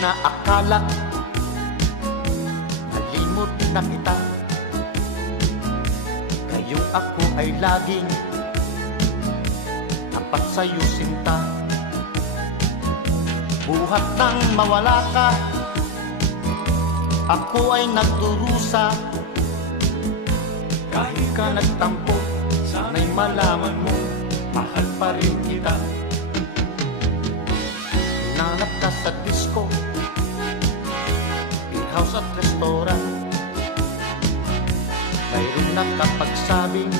na akala nalimot na kita. Ngayong ako ay laging tapat sa'yo sinta. Buhat nang mawala ka, ako ay nagdurusa. Kahit ka nagtampo, sana'y malaman mo, mahal pa rin kita. Nanap ka sa disco, beer house at restaurant. Mayroong nakapagsabing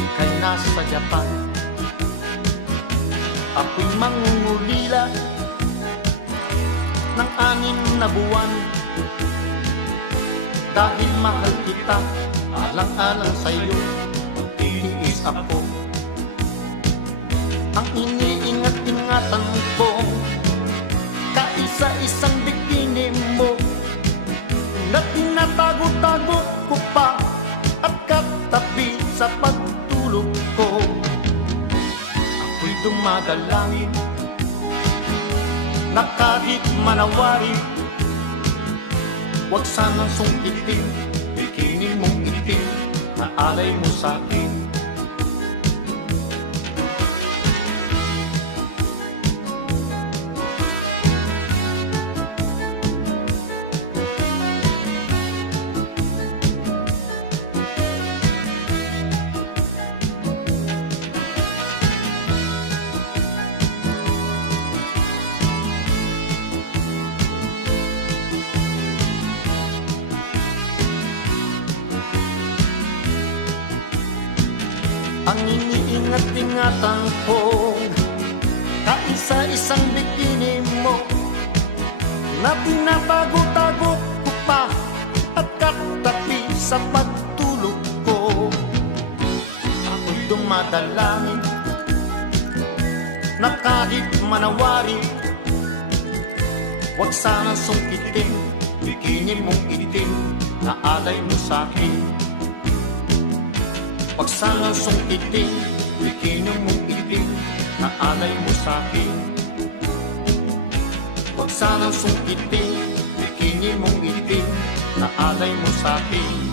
ika'y nasa Japan. Ako'y mangungulila ng 6 na buwan. Dahil mahal kita, alang-alang sa'yo, magtitiis ako. Ang iniingat-ingatan ko, kaisa-isang bikini mo, na tinatago-tago ko pa at katabi sa pagtulog ko. Ako'y dumadalangin na kahit manawari, huwag sanang sungkitin bikini mong itim na alay mo sa'kin. Ang iniingat-ingatan ko, kaisa-isang bikini mo, na tinatago-tago ko pa at katabi sa pagtulog ko. Ako'y dumadalangin na kahit manawari, huwag sanang sungkitin bikini mong itim na alay mo sa'kin. Huwag sanang sungkitin bikini mong itim na alay mo sa'kin. Huwag sanang sungkitin bikini mong itim na alay mo sa'kin.